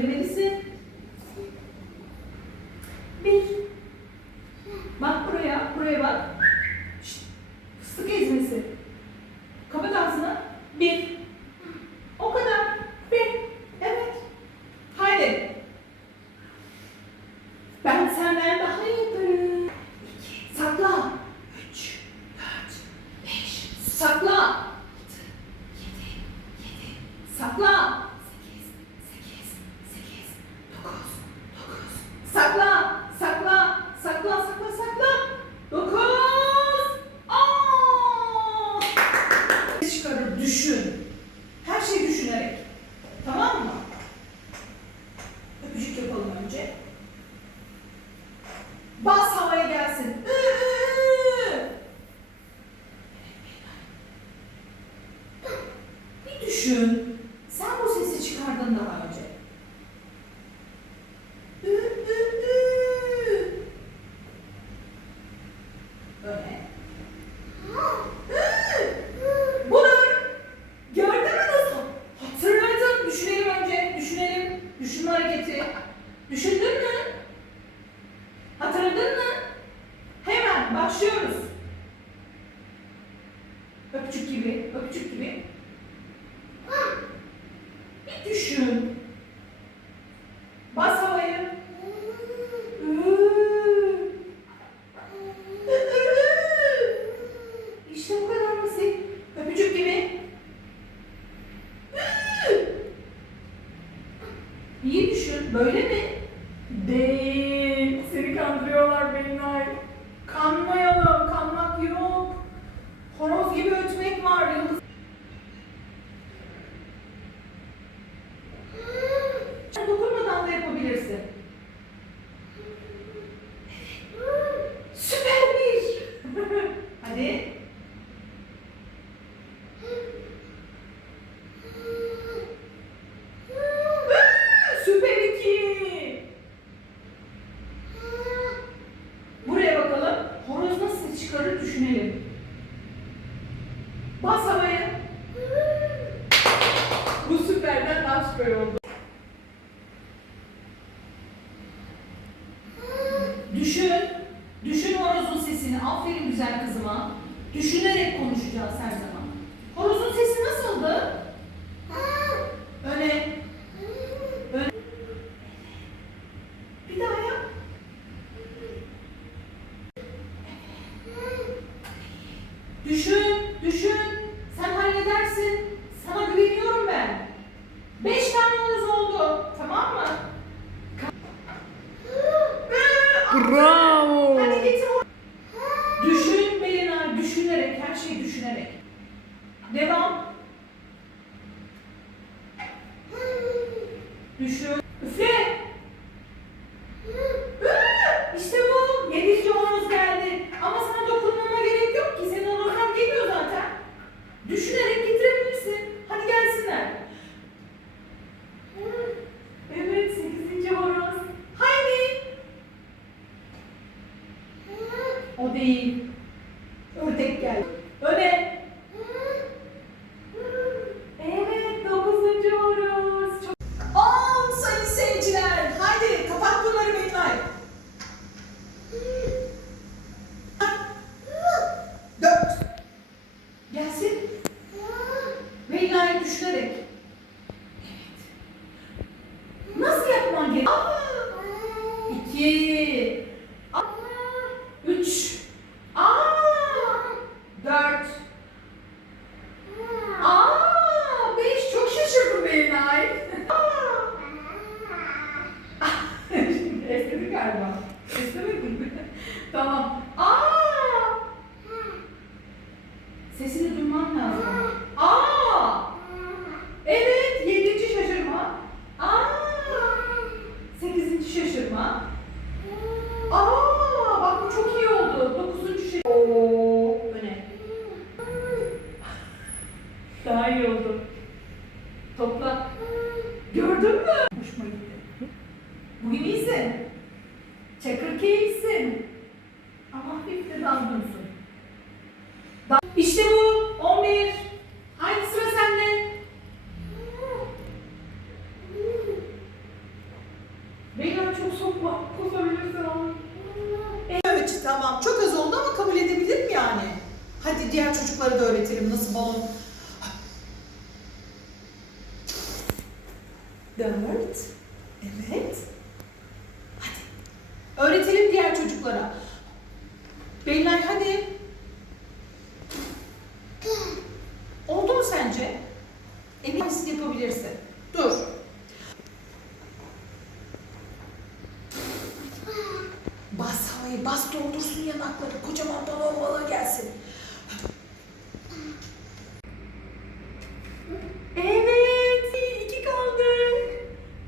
Söylemelisin. Bir. Bak buraya, buraya bak. Şşt, fıstık ezmesi. Kapat ağzını. Bir. O kadar. Bir. Evet. Haydi. Ben senden daha iyi yaparım. İki. Sakla. Üç. Dört. Beş. Sakla. Altı. Yedi. Yedi. Sakla. Sekiz. Sekiz. Sekiz. Dokuz. Dokuz. Sakla. Sakla. Sakla. Sakla. Sakla. Dokuz. On. Çıkarır. Düşün. Her şeyi düşünerek. Tamam mı? Öpücük yapalım önce. Bas havaya gelsin. Iı, ıı, ıı. Bir düşün. Sen bu sesi çıkardın daha önce. Ü, ü, ü. Böyle. Ü. Budur. Gördün mü nasıl? Hatırladın. Düşünelim önce. Düşünelim. Düşünme hareketi. Düşündün mü? Hatırladın mı? Hemen başlıyoruz. Öpücük gibi, öpücük gibi. Bir düşün. Bas havayı. İşte bu kadar basit. Öpücük gibi. İyi düşün. Böyle mi? Değil. Seni kandırıyorlar Belinay. Kanmayalım. Kanmak yok. Horoz gibi ötmek var. Yıldız. Dokunmadan da yapabilirsin. Süper bir. Hadi. Süper iki. Buraya bakalım. Horoz nasıl çıkarır düşünelim. Bas havaya. Bu süperden daha süper oldu. Düşün. Düşün horozun sesini. Aferin güzel kızıma. Düşünerek konuşacağız her zaman. Horozun sesi nasıldı? Öne. Öne. Bir daha yap. Düşün, düşün. Sen halledersin. Sana güveniyorum ben. Beş tane horoz oldu. Tamam mı? Bravo. Hadi getir. Düşün Melina, düşünerek, her şeyi düşünerek. Devam. Düşün. Üfle. İşte bu. Yedinci horoz geldi. Ama sana dokunmama gerek yok ki. Senin horozlar geliyor zaten. Düşünerek şöyle Topla. Gördün mü? Hoşuma gitti. Bugün iyisin. Çakır keyifsin. Ama hafif de dalgınsın. Da- İşte bu. 11. Haydi sıra sende. kusma. Kusabilirsin ama. Evet tamam. Çok az oldu ama kabul edebilir mi yani? Hadi diğer çocuklara da öğretelim nasıl balon. Dört. Evet. Hadi. Öğretelim diğer çocuklara. Beyler hadi. Oldu mu sence? Emin misin yapabilirsin? Dur. Bas havayı, bas doldursun yanakları. Kocaman balon balığı gelsin. Evet, iki kaldı.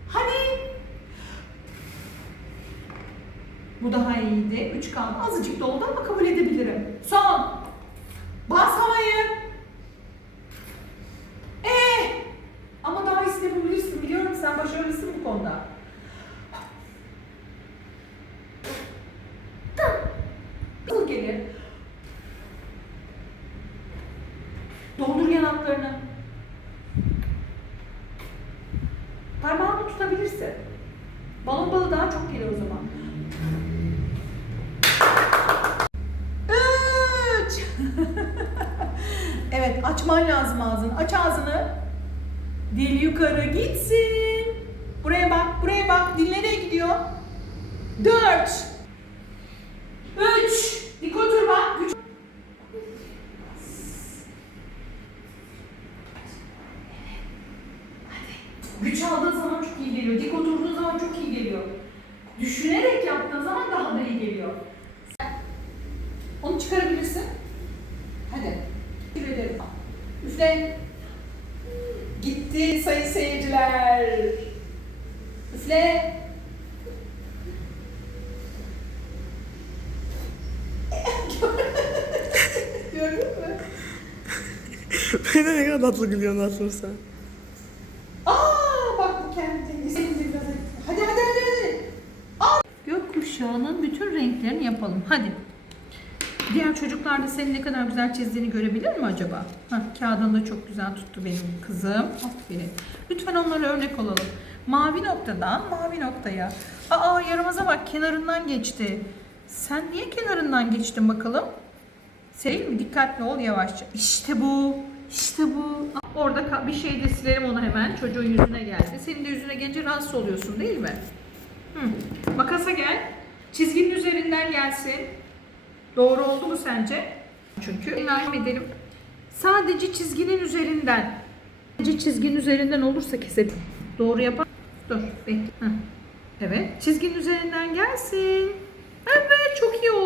Hadi. Bu daha iyiydi. Üç kaldı. Azıcık doldu ama kabul edebilirim. Son. Bas havayı. Eh. Ama daha iyisini yapabilirsin. Biliyorum sen başarılısın bu konuda. Nasıl gelir? Doldur yanaklarını. Parmağını tutabilirsin. Balon balı daha çok gelir o zaman. Üç. evet açman lazım ağzını. Aç ağzını. Dil yukarı gitsin. Buraya bak, buraya bak. Dil nereye gidiyor? Dört. Üç. Dik otur bak. Güç. Güç aldığın zaman çok iyi geliyor. Dik oturduğun zaman çok iyi geliyor. Düşünerek yaptığın zaman daha da iyi geliyor. Onu çıkarabilirsin. Hadi. Teşekkür ederim. Üfle. Gitti sayın seyirciler. Üfle. Gördün mü? Beni ne kadar tatlı gülüyorsun aslında sen. Aa bak bu kendini. Hadi hadi hadi hadi. Gökkuşağının bütün renklerini yapalım. Hadi. Diğer çocuklar da senin ne kadar güzel çizdiğini görebilir mi acaba? Hah, kağıdını da çok güzel tuttu benim kızım. Aferin. Lütfen onlara örnek olalım. Mavi noktadan mavi noktaya. Aa yaramaza bak kenarından geçti. Sen niye kenarından geçtin bakalım? Sevil mi? Dikkatli ol yavaşça. İşte bu. İşte bu. Orada bir şey de silelim onu hemen. Çocuğun yüzüne geldi. Senin de yüzüne gelince rahatsız oluyorsun değil mi? Hı. Makasa gel. Çizginin üzerinden gelsin. Doğru oldu mu sence? Çünkü devam edelim. Sadece çizginin üzerinden. Sadece çizginin üzerinden olursa keselim. Doğru yapar. Dur bekle. Heh. Evet. Çizginin üzerinden gelsin. Evet çok iyi oldu.